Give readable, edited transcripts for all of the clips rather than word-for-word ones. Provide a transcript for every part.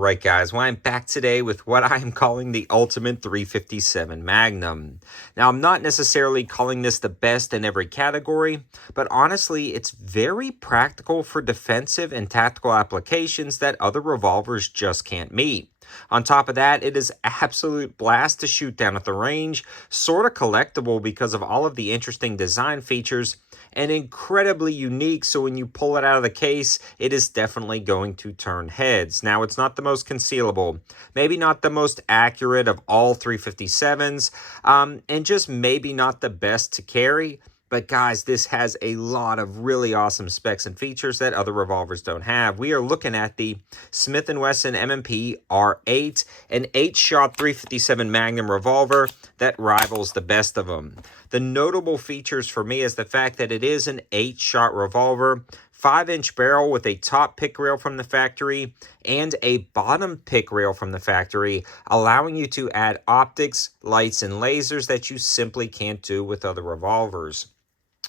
Alright guys, well I'm back today with what I am calling the Ultimate 357 Magnum. Now I'm not necessarily calling this the best in every category, but honestly it's very practical for defensive and tactical applications that other revolvers just can't meet. On top of that, it is absolute blast to shoot down at the range, sort of collectible because of all of the interesting design features, and incredibly unique, so when you pull it out of the case, it is definitely going to turn heads. Now, it's not the most concealable, maybe not the most accurate of all 357s, and just maybe not the best to carry. But guys, this has a lot of really awesome specs and features that other revolvers don't have. We are looking at the Smith & Wesson M&P R8, an 8-shot 357 Magnum revolver that rivals the best of them. The notable features for me is the fact that it is an 8-shot revolver, 5-inch barrel with a top pick rail from the factory and a bottom pick rail from the factory, allowing you to add optics, lights, and lasers that you simply can't do with other revolvers.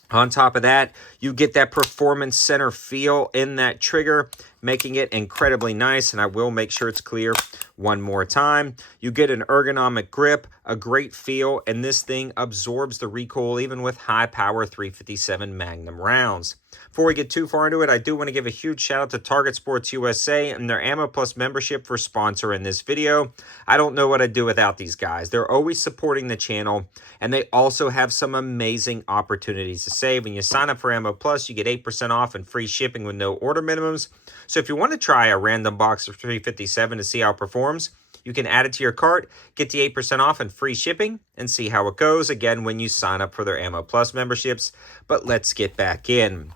On top of that, you get that performance center feel in that trigger, making it incredibly nice, and I will make sure it's clear one more time. You get an ergonomic grip, a great feel, and this thing absorbs the recoil even with high-power 357 Magnum rounds. Before we get too far into it, I do want to give a huge shout out to Target Sports USA and their Ammo Plus membership for sponsoring this video. I don't know what I'd do without these guys. They're always supporting the channel, and they also have some amazing opportunities to save. When you sign up for Ammo Plus, you get 8% off and free shipping with no order minimums. So if you want to try a random box of 357 to see how it performs, you can add it to your cart, get the 8% off and free shipping, and see how it goes, again, when you sign up for their Ammo Plus memberships. But let's get back in.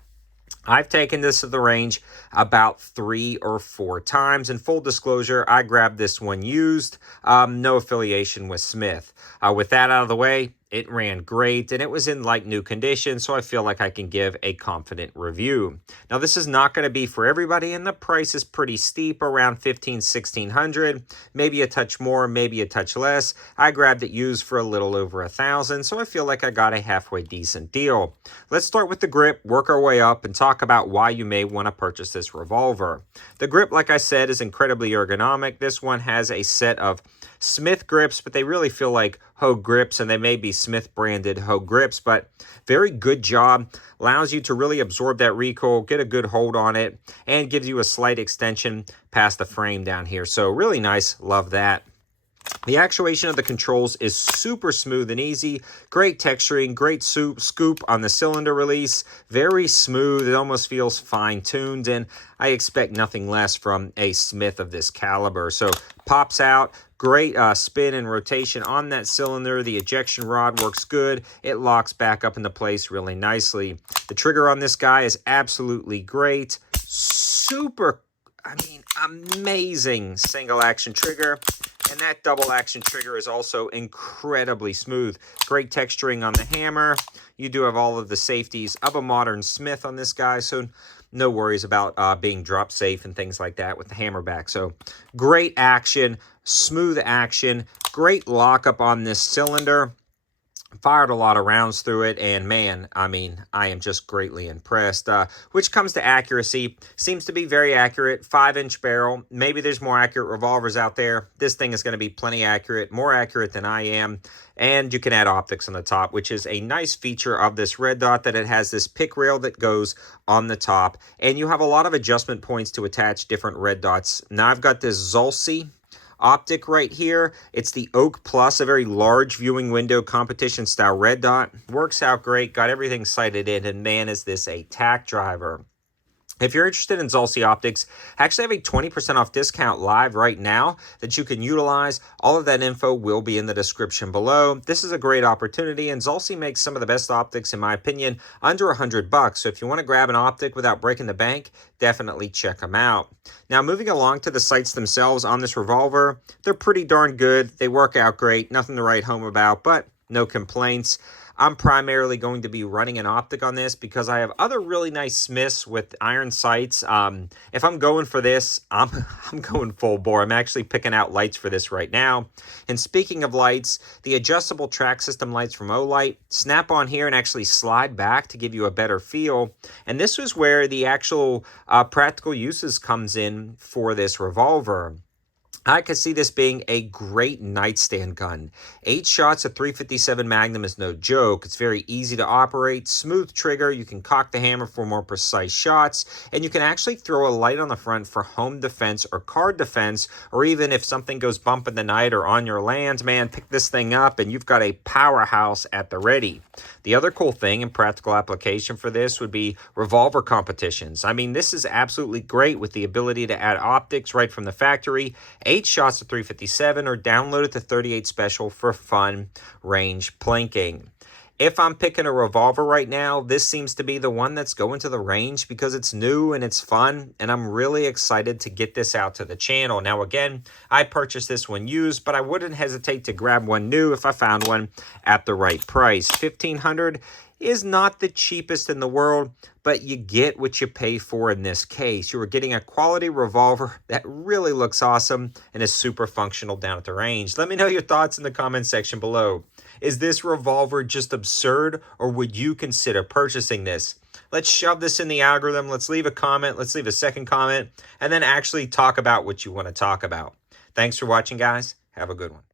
I've taken this to the range about 3 or 4 times. In full disclosure, I grabbed this one used, no affiliation with Smith. With that out of the way, it ran great, and it was in like new condition, so I feel like I can give a confident review. Now, this is not going to be for everybody, and the price is pretty steep, around $1,500-$1,600, maybe a touch more, maybe a touch less. I grabbed it used for a little over $1,000, so I feel like I got a halfway decent deal. Let's start with the grip, work our way up, and talk about why you may want to purchase this revolver. The grip, like I said, is incredibly ergonomic. This one has a set of Smith grips, but they really feel like Hogue grips, and they may be Smith branded Hogue grips, but very good job. Allows you to really absorb that recoil, get a good hold on it, and gives you a slight extension past the frame down here. So really nice, love that. The actuation of the controls is super smooth and easy. Great texturing, great scoop on the cylinder release. Very smooth, it almost feels fine-tuned, and I expect nothing less from a Smith of this caliber. So pops out, great spin and rotation on that cylinder. The ejection rod works good. It locks back up into place really nicely. The trigger on this guy is absolutely great. Super, amazing single action trigger. And that double action trigger is also incredibly smooth. Great texturing on the hammer. You do have all of the safeties of a modern Smith on this guy, so no worries about being drop safe and things like that with the hammer back. So great action, smooth action, great lockup on this cylinder. Fired a lot of rounds through it, and man, I am just greatly impressed. Which comes to accuracy, seems to be very accurate. 5-inch barrel. Maybe there's more accurate revolvers out there. This thing is going to be plenty accurate, more accurate than I am. And you can add optics on the top, which is a nice feature of this red dot, that it has this pick rail that goes on the top. And you have a lot of adjustment points to attach different red dots. Now I've got this Zulci optic right here. It's the Oak Plus, a very large viewing window competition style red dot. Works out great, got everything sighted in, and man, is this a tack driver. If you're interested in Zulci optics, I actually have a 20% off discount live right now that you can utilize. All of that info will be in the description below. This is a great opportunity, and Zulci makes some of the best optics, in my opinion, under $100. So if you want to grab an optic without breaking the bank, definitely check them out. Now, moving along to the sights themselves on this revolver, they're pretty darn good. They work out great. Nothing to write home about, but no complaints. I'm primarily going to be running an optic on this because I have other really nice Smiths with iron sights. If I'm going for this, I'm going full bore. I'm actually picking out lights for this right now. And speaking of lights, the adjustable track system lights from Olight snap on here and actually slide back to give you a better feel. And this was where the actual practical uses comes in for this revolver. I could see this being a great nightstand gun. 8 shots of 357 Magnum is no joke. It's very easy to operate, smooth trigger. You can cock the hammer for more precise shots, and you can actually throw a light on the front for home defense or car defense, or even if something goes bump in the night or on your land, man, pick this thing up and you've got a powerhouse at the ready. The other cool thing and practical application for this would be revolver competitions. I mean, this is absolutely great with the ability to add optics right from the factory. 8 shots of 357 or download it to 38 special for fun range planking. If I'm picking a revolver right now, this seems to be the one that's going to the range because it's new and it's fun, and I'm really excited to get this out to the channel. Now, again, I purchased this one used, but I wouldn't hesitate to grab one new if I found one at the right price. $1,500 is not the cheapest in the world, but you get what you pay for in this case. You are getting a quality revolver that really looks awesome and is super functional down at the range. Let me know your thoughts in the comment section below. Is this revolver just absurd, or would you consider purchasing this? Let's shove this in the algorithm. Let's leave a comment. Let's leave a second comment, and then actually talk about what you want to talk about. Thanks for watching, guys. Have a good one.